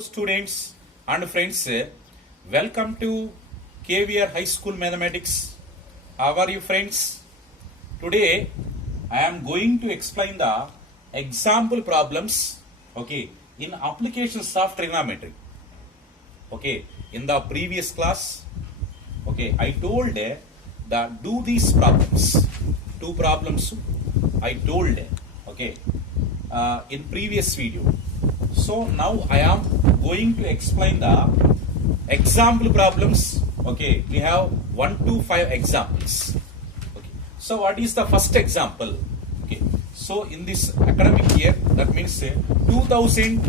Students and friends, welcome to KVR High School Mathematics. How are you friends? Today I am going to explain the example problems, okay, in applications of trigonometry. Okay, in the previous class, okay, I told that do these problems, two problems I told, okay, in previous video. So now I am going to explain the example problems. Okay, we have 1 to 5 examples. Okay, so what is the first example? Okay, so in this academic year, that means 2000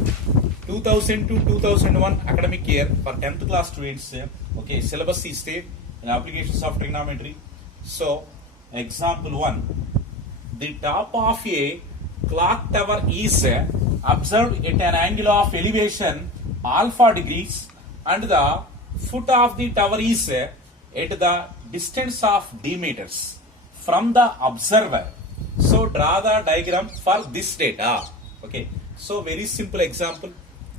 to 2001 academic year for 10th class students, okay, syllabus is there in applications of trigonometry. So example 1, the top of a clock tower is observed at an angle of elevation alpha degrees and the foot of the tower is at the distance of d meters from the observer. So draw the diagram for this data. Okay, so very simple example,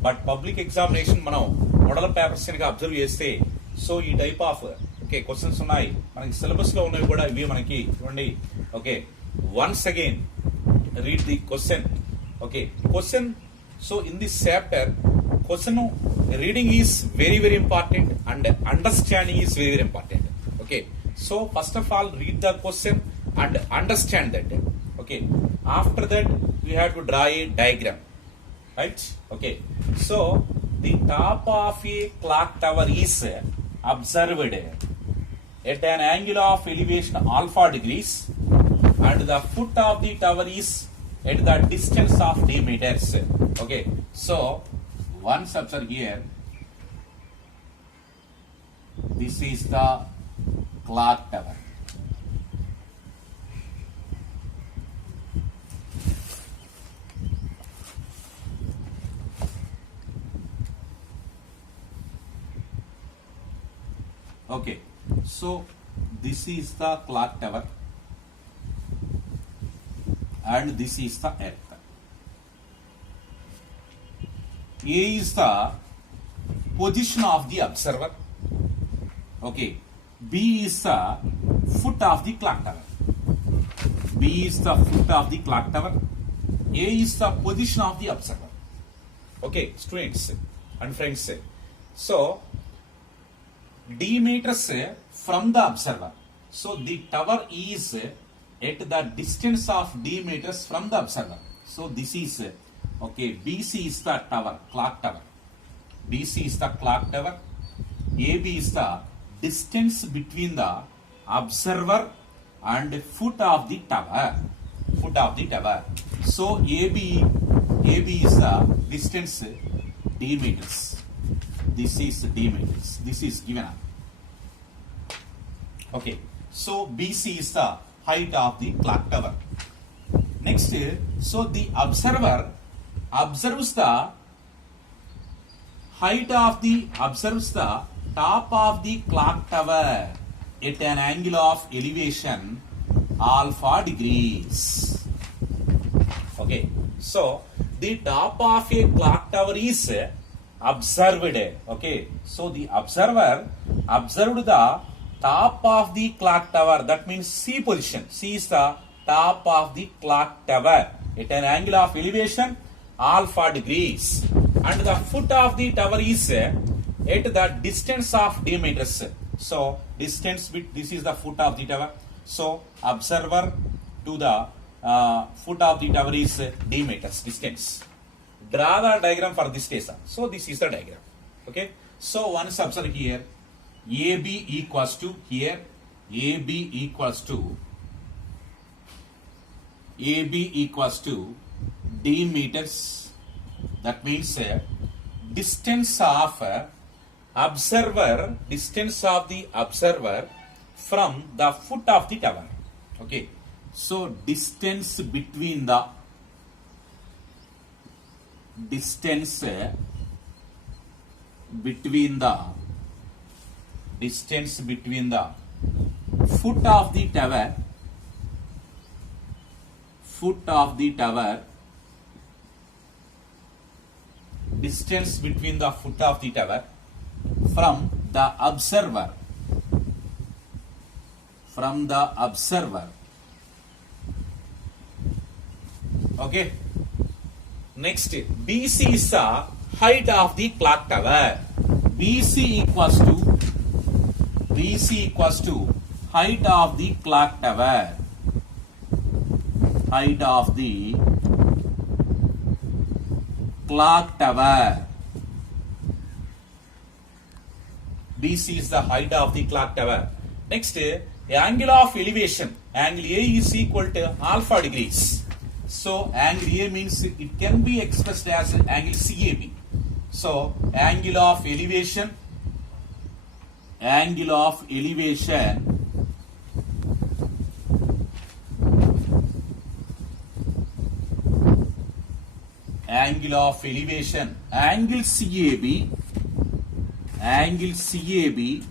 but public examination మనం model papers ని observe చేస్తే so ఈ type of okay questions ఉన్నాయి మనకి syllabus లో ఉన్నవి కూడా ఇవి మనకి చూడండి. Okay, once again read the question. Okay, question. So in this chapter, question reading is very important and understanding is very important. Okay, so first of all read the question and understand that. Okay, after that we have to draw a diagram, right? Okay, so the top of a clock tower is observed at an angle of elevation alpha degrees and the foot of the tower is at the distance of d meters. Okay, so once observe here, this is the clock tower. Okay, so this is the clock tower and this is the earth. A is the position of the observer. Okay, B is the foot of the clock tower. B is the foot of the clock tower. A is the position of the observer. Okay, students and friends. So d meters from the observer. So the tower is at the distance of d meters from the observer. So this is okay. BC is the tower, clock tower. BC is the clock tower. AB is the distance between the observer and foot of the tower. Foot of the tower. So AB is the distance d meters. This is d meters. This is given up. Okay. So BC is the height of the clock tower. Next, so the observer observes the top of the clock tower at an angle of elevation alpha degrees. Okay, so the top of a clock tower is observed. Okay, so the observer observed the top of the clock tower, that means C position. C is the top of the clock tower at an angle of elevation alpha degrees and the foot of the tower is at the distance of d meters. So distance this is the foot of the tower. So observer to the foot of the tower is d meters distance. Draw the diagram for this case. So this is the diagram. Okay, so once observe here, AB equals to here, AB equals to d meters. That means distance of the observer from the foot of the tower. Okay, so distance between the foot of the tower distance between the foot of the tower from the observer. From the observer. Okay. Next, BC is the height of the clock tower. BC equals to height of the clock tower. Height of the clock tower. BC is the height of the clock tower. Next, angle of elevation. Angle A is equal to alpha degrees. So, angle A means it can be expressed as angle CAB. So, angle of elevation angle of elevation angle CAB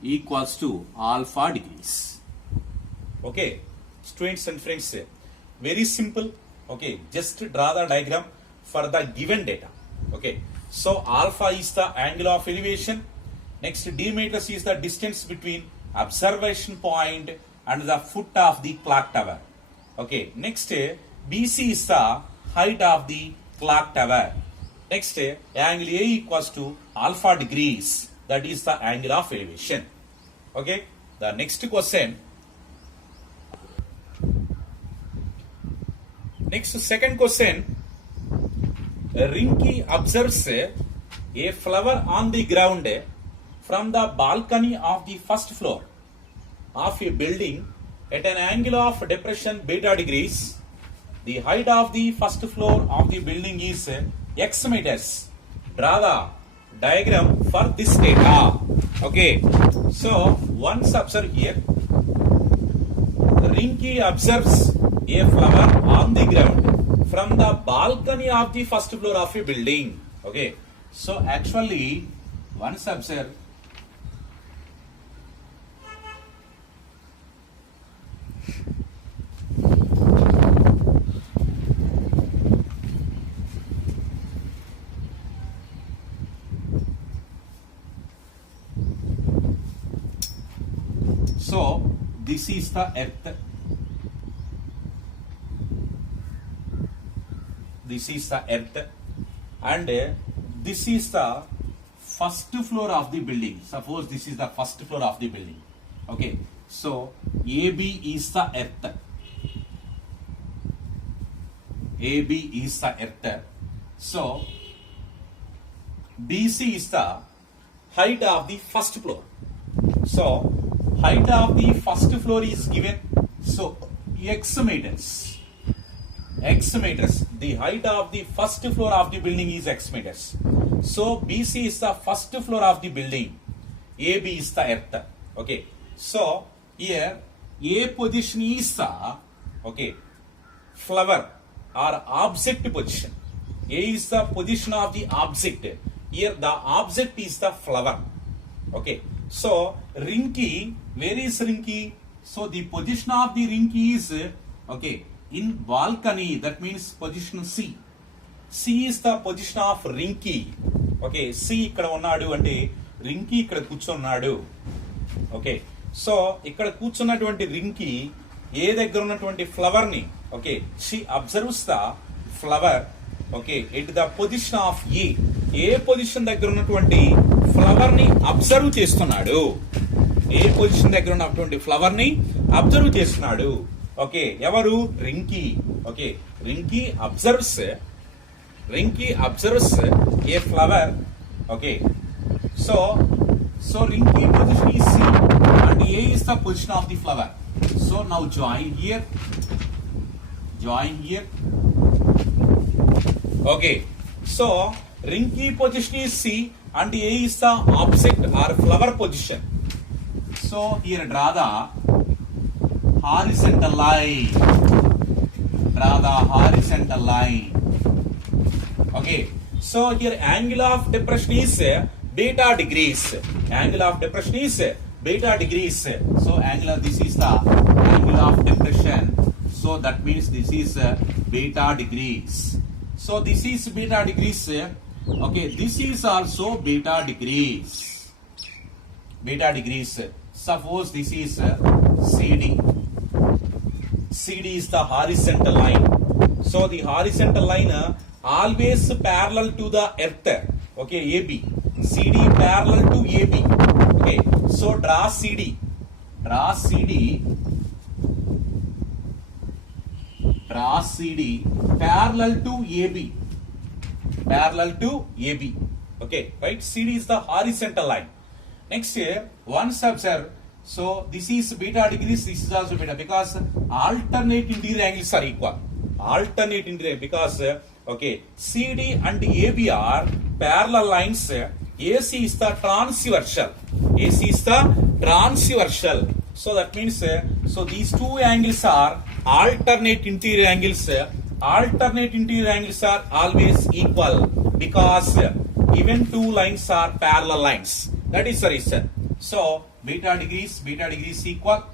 equals to alpha degrees. Okay, students and friends, very simple. Okay, just draw the diagram for the given data. Okay, so alpha is the angle of elevation. Next, d meters is the distance between observation point and the foot of the clock tower. Okay, next, BC is the height of the clock tower. Next, angle A equals to alpha degrees. That is the angle of elevation. Okay, the next question. Next, second question. Rinki observes a flower on the ground from the balcony of the first floor of a building at an angle of depression beta degrees. The height of the first floor of the building is x meters. Draw the diagram for this data. Okay, so once observe here. Rinki observes a flower on the ground from the balcony of the first floor of a building. Okay, so actually once observe so this is the earth. This is the earth and this is the first floor of the building. Suppose this is the first floor of the building. Okay, so AB is the earth. AB is the earth. So BC is the height of the first floor. So height of the first floor is given. So x meters. The height of the first floor of the building is x meters. So BC is the first floor of the building. AB is the earth. Okay. So here A position is the flower or object position. A is the position of the object. Here the object is the flower. Okay. So Rinki, where is Rinki? So the position of the Rinki is in balcony, that means position C. C is the position of Rinki. Okay, C ikkada unnadu ante Rinki ikkada కూర్చున్నాడు. Okay, so ikkada కూర్చున్నటువంటి Rinki ఏ దగ్గర ఉన్నటువంటి flower ని she observes the flower at the position of A. A position దగ్గర ఉన్నటువంటి flower ని observe చేస్తున్నాడు. ఏ position దగ్గర ఉన్నటువంటి ఫ్లవర్ ని అబ్జర్వ్ చేస్తున్నాడు. ఓకే, ఎవరు? Rinki. Okay, Rinki observes a flower. Okay, so Rinki position is C and A is the position of the flower. So now join here. Okay, so rinky position is C and A is the object or flower position. So here draw the horizontal line. Okay, so here angle of depression is beta degrees. So angle of this is the angle of depression. So So that means this is beta degrees. So this is beta degrees. Okay, this is also beta degrees. Beta degrees. Suppose this is CD. CD is the horizontal line. So the horizontal line always parallel to the earth. Okay, AB. CD parallel to AB. Okay, so draw CD. Draw CD. Draw CD parallel to AB. Parallel to AB. Okay, right? CD is the horizontal line. Next here, once observe. So this is beta degrees, this is also beta because alternate interior angles are equal. Alternate interior because okay, CD and AB are parallel lines. AC is the transversal. AC is the transversal. So that means so these two angles are alternate interior angles. Alternate interior angles are always equal because even two lines are parallel lines. That is the reason. So beta degrees equal,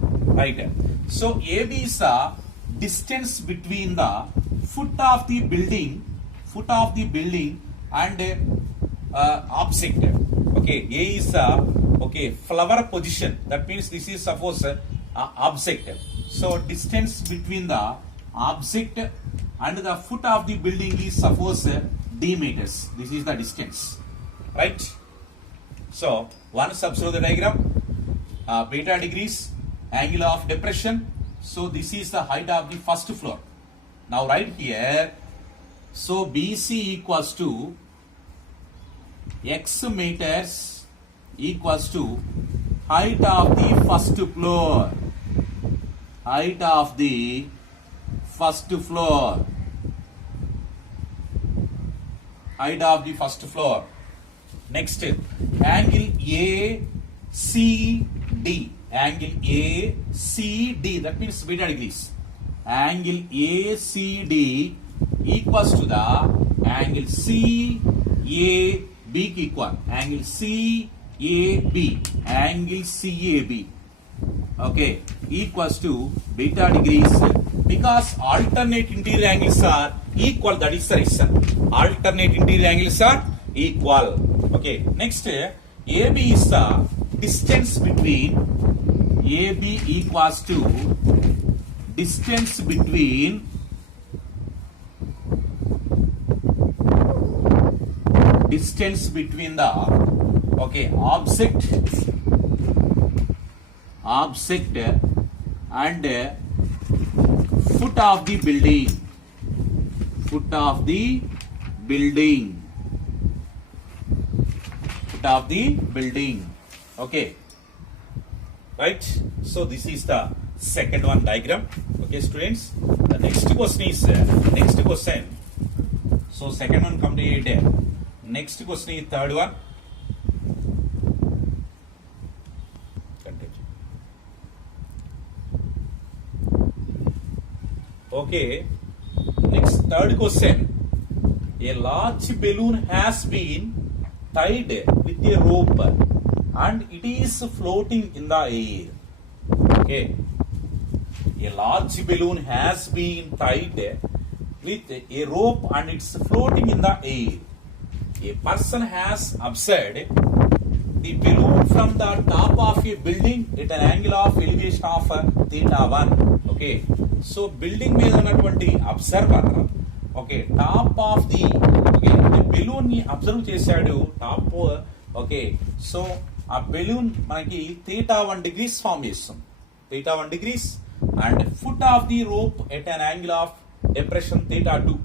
right? So AB is the distance between the foot of the building and object. Okay, A is okay flower position. That means this is suppose object. So distance between the object and the foot of the building is suppose d meters. This is the distance, right? So once observe the diagram, beta degrees, angle of depression. So this is the height of the first floor. Now right here, so BC equals to x meters equals to height of the first floor. Height of the first floor. Height of the first floor. Next, angle ACD. Angle ACD, that means beta degrees. Angle ACD equals to the angle CAB equal. Angle CAB. Angle CAB. Okay, equals to beta degrees because alternate interior angles are equal. That is the reason. Alternate interior angles are equal. Okay, next AB is the distance between AB equals to distance between the okay object and foot of the building. Foot of the building. Of the building. Okay, right? So this is the second one diagram. Okay, students, the next question is next question. So second one completed. Next question is third one. Continue. Okay, next third question. A large balloon has been tied with a rope and it is floating in the air. Okay, a large balloon has been tied with a rope and it's floating in the air. A person has observed the balloon from the top of a building at an angle of elevation of theta 1. Okay, so building మీద ఉన్నటువంటి observer okay top of the okay the balloon ని observe చేశాడు top okay so ఆ balloon మనకి theta 1 degrees form చేస్తుంది. theta 1 degrees and foot of the rope at an angle of depression theta 2.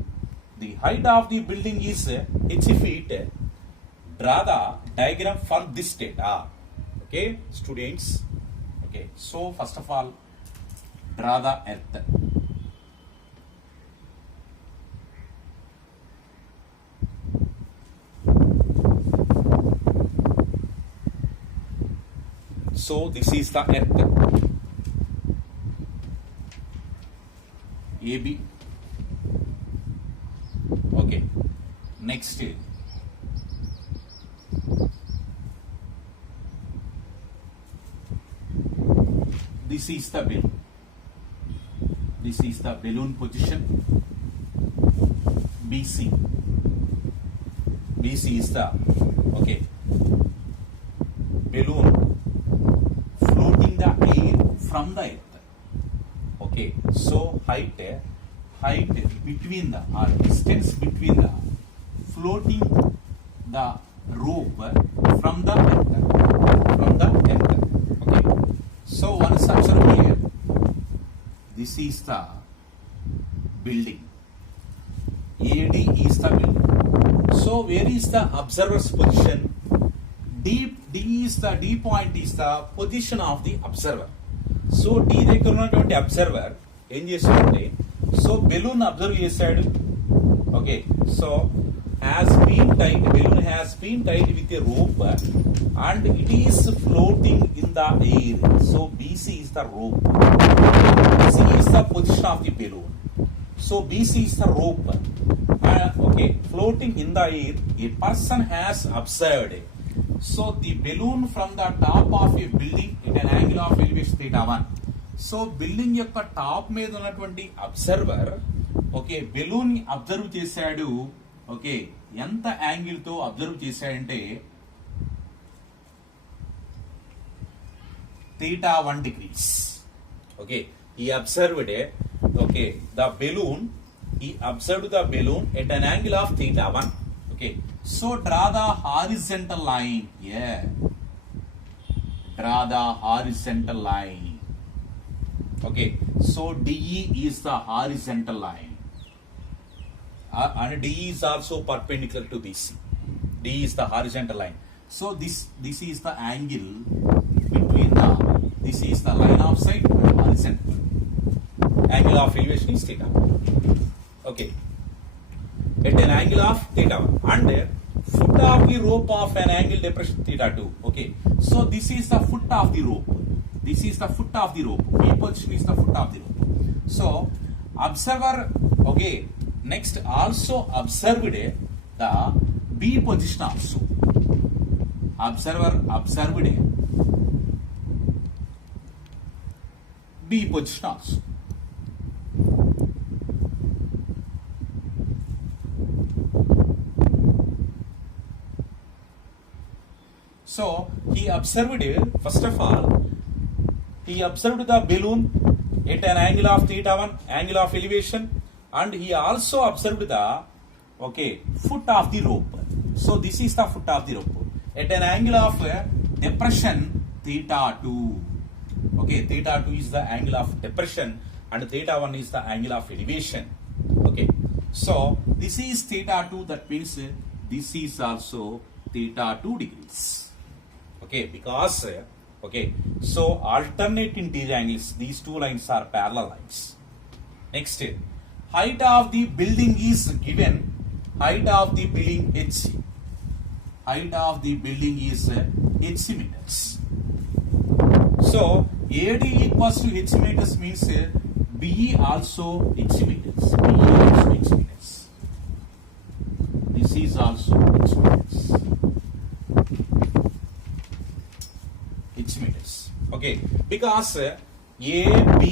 The height of the building is h feet. Draw the diagram for this data. Okay, students. Okay, so first of all, draw the earth. So this is the earth. AB. Okay. Next. This is the bill. This is the balloon position. BC. BC is the balloon floating the air from the earth. Okay, so height between the or distance between the floating the rope from the earth. Okay, so once observe here, this is the building. AD is the building. So where is the observer's position? D point is the position of the observer. So D దగ్గర ఉన్నటువంటి observer ఏం చేశాడంటే so balloon observe చేశాడు. Okay, so balloon has been tied with a rope and it is floating in the air. So BC is the rope. BC is the position of the balloon. So BC is the rope. Floating in the air. A person has observed. So the balloon from the top of a building at an angle of elevation θ1. So building యొక్క top మీద ఉన్నటువంటి observer balloon ని observe చేశాడు. ఎంత angle తో observe చేశాడంటే θ1 degrees. He observed the balloon. He observed the balloon at an angle of θ1. So draw the horizontal line here. Draw the horizontal line. So DE is the horizontal line. And DE is also perpendicular to BC. DE is the horizontal line. So this is the angle between this is the line of sight and horizontal. Angle of elevation is θ. At an angle of θ1 and foot of the rope of an angle depression θ2. So this is the foot of the rope. This is the foot of the rope. B position is the foot of the rope. So observer next also observed the B position also. Observer observed B position also. So he observed, first of all, he observed the balloon at an angle of θ1, angle of elevation, and he also observed the foot of the rope. So this is the foot of the rope at an angle of depression θ2. θ2 is the angle of depression and θ1 is the angle of elevation. So this is θ2, that means this is also θ2 degrees. Because so alternate in these angles, these two lines are parallel lines. Next, height of the building is given. Height of the building h. Height of the building is h meters. So AD equals to h meters means BE also h meters. BE also h meters. This is also h meters. H meters. Because ABED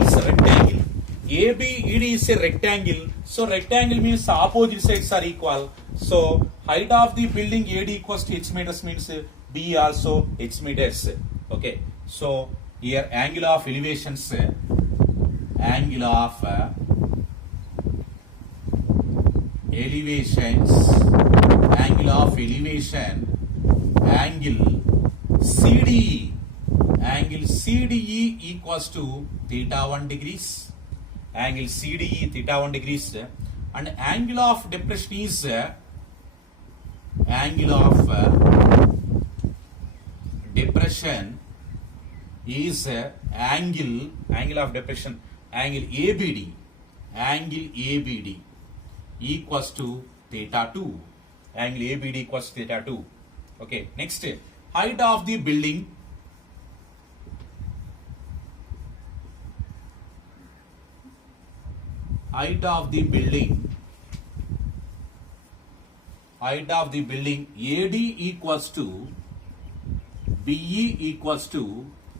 is a rectangle. ABED is a rectangle. So rectangle means opposite sides are equal. So height of the building AD equals to h meters means B also h meters. So here angle of elevations, angle of elevations, angle of elevation, angle CDE. Angle CDE equals to θ1 degrees. Angle CDE θ1 degrees. And angle of depression is angle of depression is angle of depression, angle ABD. Angle ABD equals to θ2. Angle ABD equals to θ2. Next, height of the building. Height of the building. Height of the building AD equals to BE equals to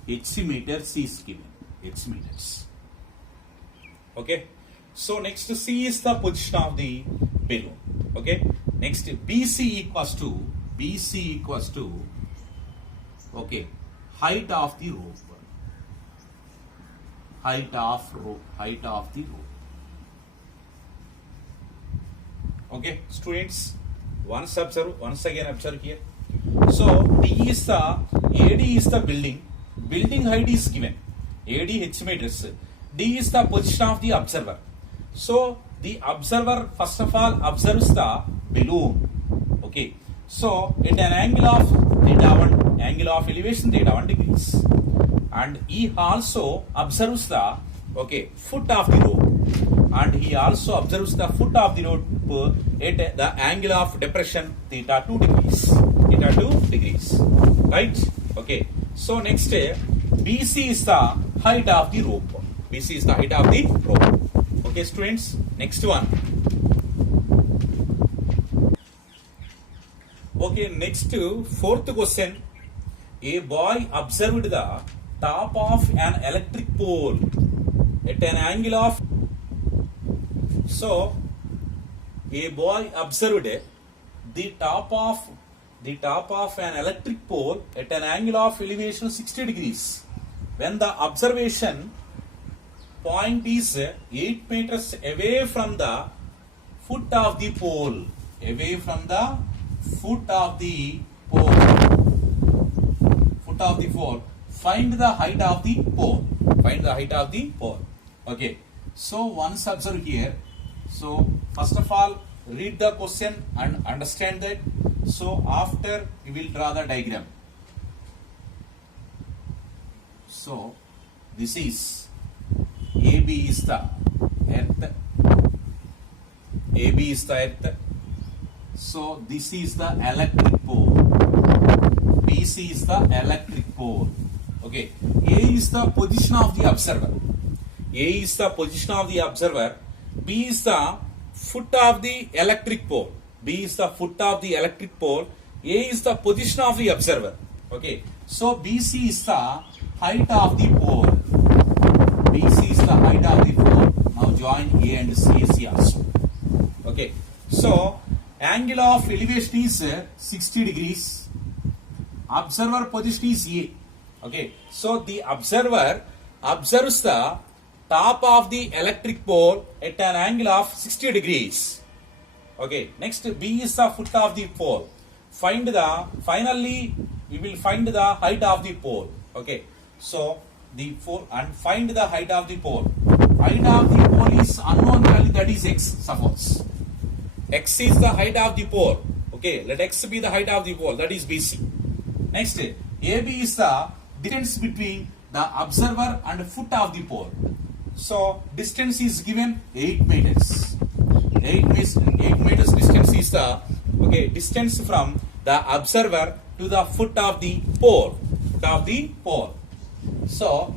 h meters is given. H meters. Okay. So next C is the position of the balloon. Okay. Next BC equals to okay, height of the rope. Height of the rope. Okay, students, once again observe here. So D is the AD is the building height is given, AD h meters. D is the position of the observer. So the observer first of all observes the balloon. Okay, so at an angle of theta 1, angle of elevation theta 1 degrees, and he also observes the foot of the rope, and he also observes the foot of the rope at the angle of depression theta 2 degrees, right? Okay, so next BC is the height of the rope. BC is the height of the rope. Okay, students, next one. Okay, next fourth question. A boy observed the top of an electric pole at an angle of. So a boy observed the top of an electric pole at an angle of elevation 60 degrees when the observation point is 8 meters away from the foot of the pole. Away from the foot of the pole. Foot of the pole. Find the height of the pole. Find the height of the pole. Okay. So once observe here. So first of all, read the question and understand that. So after you will draw the diagram. So this is AB is the earth. AB is the earth. So this is the electric pole. BC is the electric pole. Okay. A is the position of the observer. A is the position of the observer. B is the foot of the electric pole. B is the foot of the electric pole. A is the position of the observer. Okay. So BC is the height of the pole. BC is the height of the pole. Now join A and CAC also. Okay. So angle of elevation is 60 degrees. Observer position is A. Okay. So the observer observes the top of the electric pole at an angle of 60 degrees. Okay. Next, B is the foot of the pole. Finally, we will find the height of the pole. Okay. So find the height of the pole. Height of the pole is unknown value, that is x. Suppose x is the height of the pole. Okay. Let x be the height of the pole. That is BC. Next, AB is the distance between the observer and foot of the pole. So distance is given 8 meters. 8 meters distance is the distance from the observer to the foot of the pole. Foot of the pole. So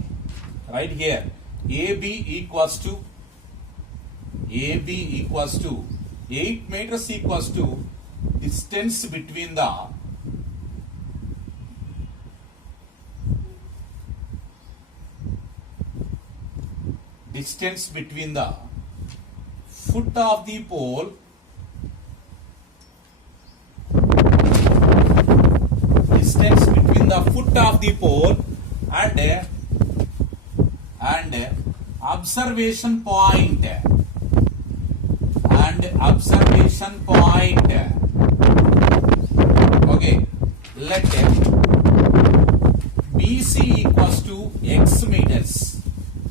right here AB equals to 8 meters equals to distance between the foot of the pole and observation point. Okay, let BC equals to x meters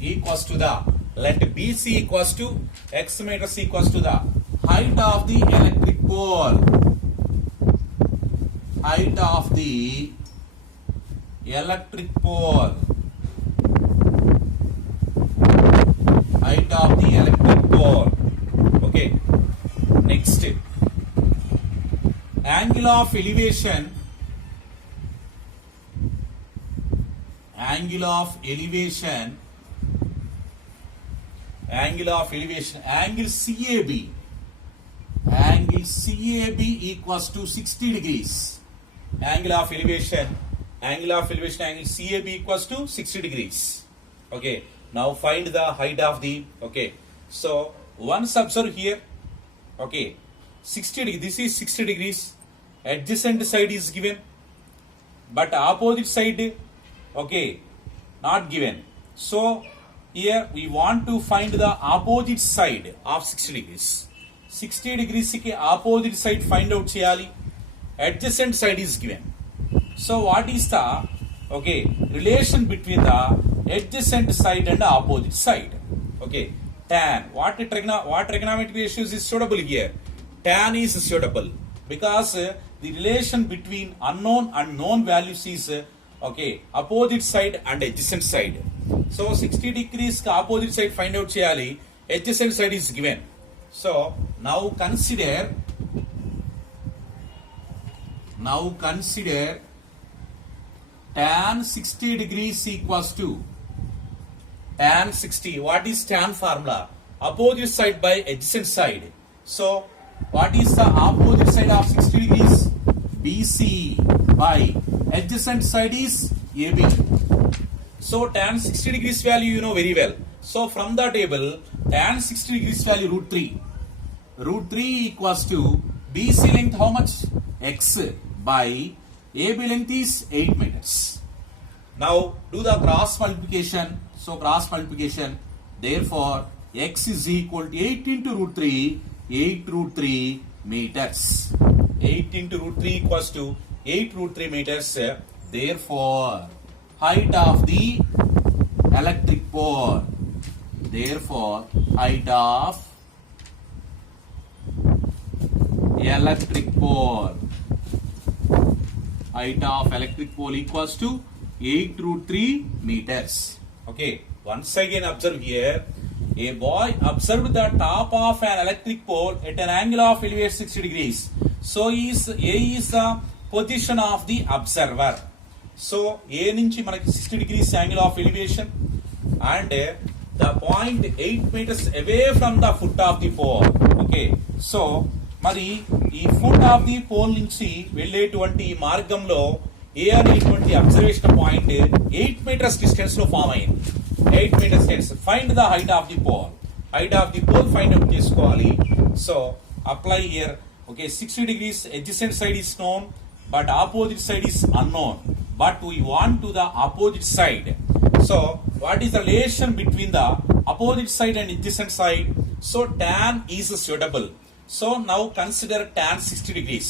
equals to the BC equals to x meters equals to the height of the electric pole. Height of the electric pole. Height of the electric pole. Okay. Next. Angle of elevation. Angle CAB. Angle CAB equals to 60 degrees. Angle CAB equals to 60 degrees. Okay. Now find the height of the, okay. So once observe here, okay, 60 degree, this is 60 degrees, adjacent side is given, but opposite side, okay, not given. So here we want to find the opposite side of 60 degrees. 60 degrees ki opposite side find out cheyali. Adjacent side is given. So what is the, okay, relation between the adjacent side and the opposite side? Okay, tan. What trigonometric ratios is suitable here? Tan is suitable because the relation between unknown and known values is okay, opposite side and adjacent side. So 60 degrees opposite side find out cheyali, adjacent side is given. So now consider tan 60 degrees equals to tan 60. What is tan formula? Opposite side by adjacent side. So what is the opposite side of 60 degrees? BC by adjacent side is AB. So tan 60 degrees value you know very well. So from the table, tan 60 degrees value root 3. Root 3 equals to BC length how much? X by AB length is 8 meters. Now do the cross multiplication. So cross multiplication. Therefore X is equal to 8 into root 3. 8 root 3 meters. 8 into root 3 equals to 8 root 3 meters. Therefore height of the electric pole. Therefore height of electric pole. Height of electric pole equals to 8 root 3 meters. Okay, once again observe here. A boy observed the top of an electric pole at an angle of elevation 60 degrees. So A is the position of the observer. So A nunchi manaki 60 degrees angle of elevation and the point 8 meters away from the foot of the pole. Okay, so మరి ఈ foot of the pole నుంచి వెళ్ళేటువంటి మార్గంలో A అనేటువంటి observation point 8 meters distance లో form అయింది. 8 meters distance. Find the height of the pole. Height of the pole find out చేసుకోవాలి. So apply here. Okay, 60 degrees adjacent side is known but opposite side is unknown, but we want to the opposite side. So what is the relation between the opposite side and adjacent side? So tan is suitable. So now consider tan 60 degrees.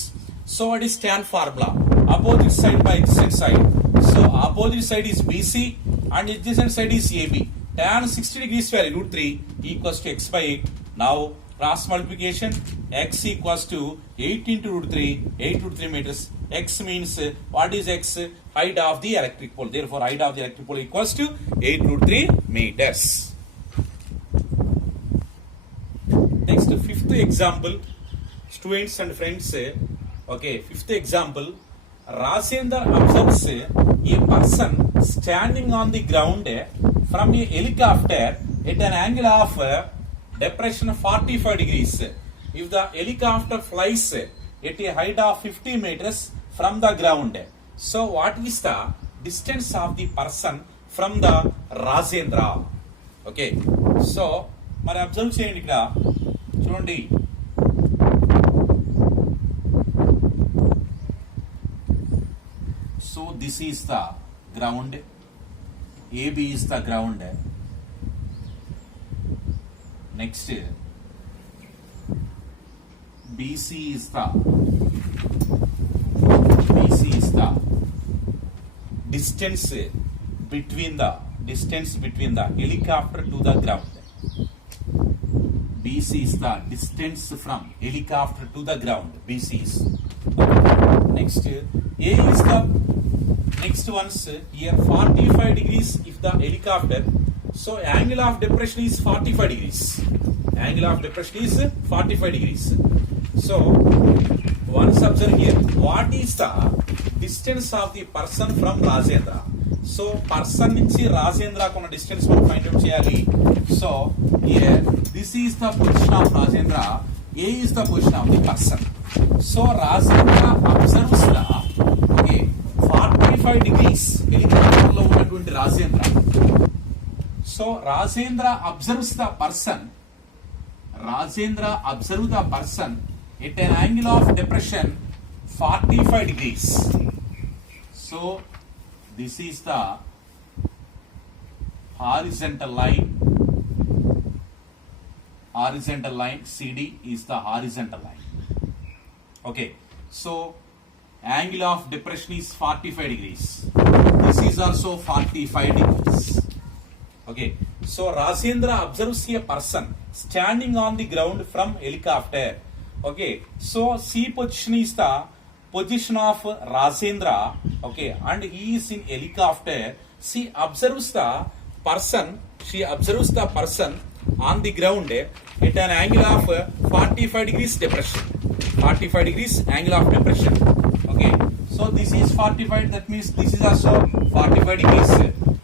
So what is tan formula? Opposite side by adjacent side. So opposite side is BC and adjacent side is AB. Tan 60 degrees value root 3 equals to x by 8. Now cross multiplication. X equals to 8 into root 3. 8 root 3 meters. X means what is X? Height of the electric pole. Therefore height of the electric pole equals to 8 root 3 meters. Next, fifth example, students and friends. Okay, fifth example. Rajendra observes a person standing on the ground from a helicopter at an angle of depression 45 degrees. If the helicopter flies at a height of 50 meters from the ground, so what is the distance of the person from the Rajendra? Okay, so మరి observe చేయండి ఇక్కడ చూడండి. So this is the ground. AB is the ground. Next BC is the distance between the helicopter to the ground. BC is the distance from helicopter to the ground. BC is. Next, A is the next ones here 45 degrees if the helicopter. So angle of depression is 45 degrees. Angle of depression is 45 degrees. So once observe here, what is the distance of the person from Rajendra? So person నుంచి Rajendra కొన్న distance మనం find out చేయాలి. So here this is the position of Rajendra. A is the position of the person. So Rajendra observes the 45 degrees helicopter లో ఉన్నటువంటి Rajendra. So So Rajendra observes the person. Rajendra observes the person at an angle of depression 45 degrees. So this is the horizontal line. Horizontal line CD is the horizontal line. Okay. So angle of depression is 45 degrees. This is also 45 degrees. Okay. So Rajendra observes a person standing on the ground from helicopter. Okay. So C position is the position of Rajendra. Okay. And he is in helicopter. She observes the person. She observes the person on the ground at an angle of 45 degrees depression. 45 degrees angle of depression. Okay. So this is 45. That means this is also 45 degrees.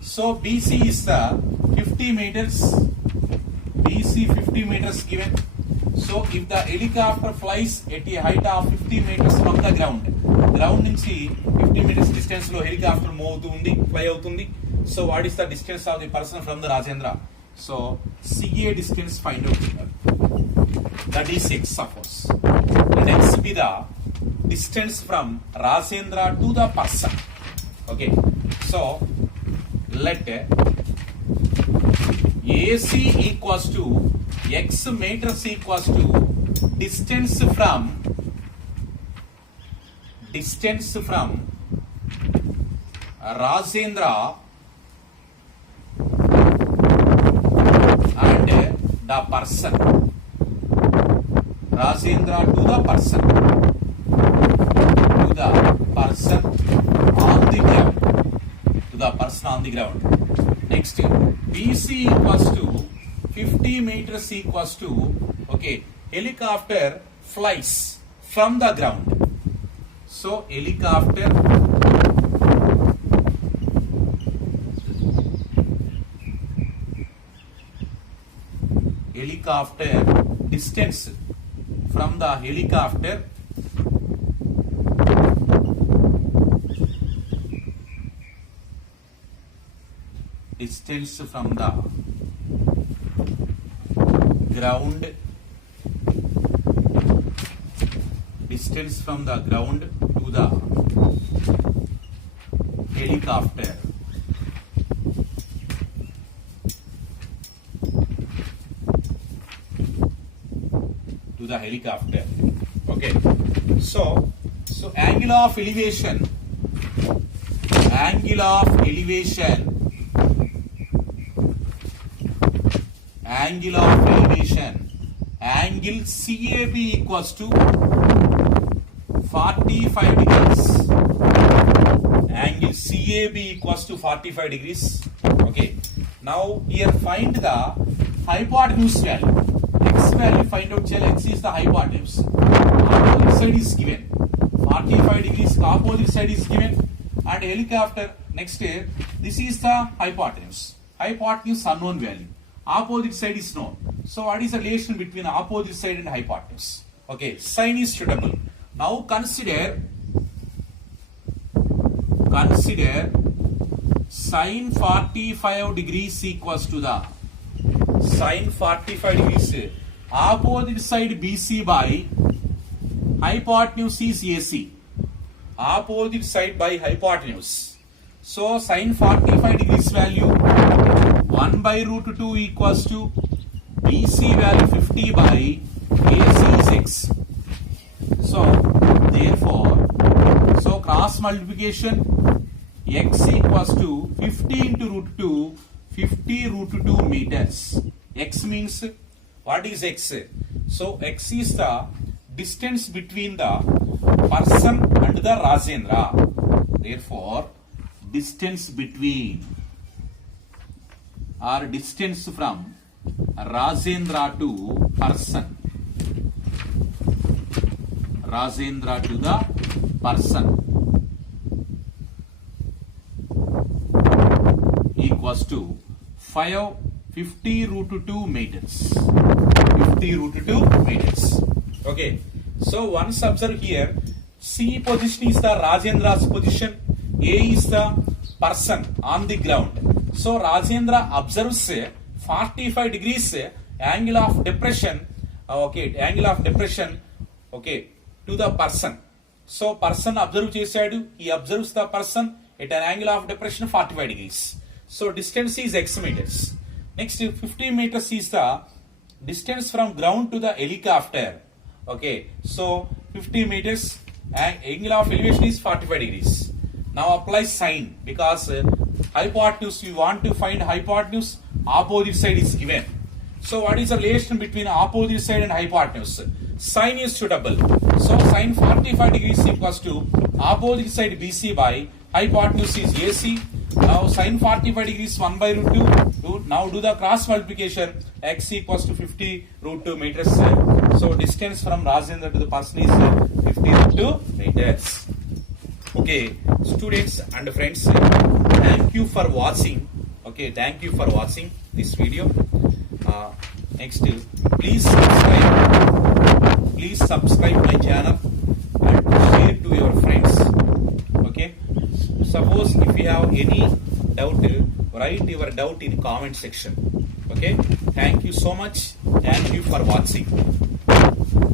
So BC is the 50 meters. BC 50 meters given. So if the helicopter flies at a height of 50 meters from the ground నుంచి 50 meters distance లో helicopter move అవుతుంది, fly అవుతుంది. So what is the distance of the person from the Rajendra? So CA distance find out here. That is X suppose. And X be the distance from Rajendra to the person. Okay. So let AC equals to X meters equals to distance from Rajendra and the person. Rajendra to the person. To the person on the ground. To the person on the ground. Next, BC equals to 50 meters equals to, okay, helicopter flies from the ground. So helicopter distance from the helicopter ground, distance from the ground to the helicopter. To the helicopter. Okay. So angle of elevation, angle CAB equals to 45 degrees. Angle CAB equals to 45 degrees. Okay. Now here find the hypotenuse value. X value find out. X is the hypotenuse. Opposite side is given. 45 degrees opposite side is given. And helicopter next here. This is the hypotenuse. Hypotenuse unknown value. Opposite side is known. So what is the relation between opposite side and hypotenuse? Okay, sign is suitable. Now consider sin 45 degrees equals to the sin 45 degrees opposite side BC by hypotenuse is AC. Opposite side by hypotenuse. So sin 45 degrees value 1 by root 2 equals to BC value 50 by AC is X. So therefore, cross multiplication X equals to 50 into root 2, 50 root 2 meters. X means, what is X? So X is the distance between the person and the Rajendra. Therefore, distance between or distance from Rajendra to person. Rajendra to the person equals to 50 root 2 meters. 50 root 2 meters. Okay. So once observe here, C position is the Rajendra's position. A is the person on the ground. So Rajendra observes 45 degrees angle of depression, angle of depression, to the person. So person observe చేశాడు, he observes the person at an angle of depression 45 degrees. So distance is x meters. Next 50 meters is the distance from ground to the helicopter. Okay, so 50 meters angle of elevation is 45 degrees. Now apply sine because hypotenuse, we want to find hypotenuse, opposite side is given. So what is the relation between opposite side and hypotenuse? Sine is to double. So sine 45 degrees equals to opposite side BC by hypotenuse is AC. Now sine 45 degrees 1 by root 2. Now do the cross multiplication. X equals to 50 root 2 meters. So distance from Rajendra to the person is 50 root 2 meters. Okay, students and friends, thank you for watching. Okay, thank you for watching this video. Next, please subscribe my channel and share to your friends. Okay, suppose if you have any doubt, write your doubt in comment section. Okay, thank you so much. Thank you for watching.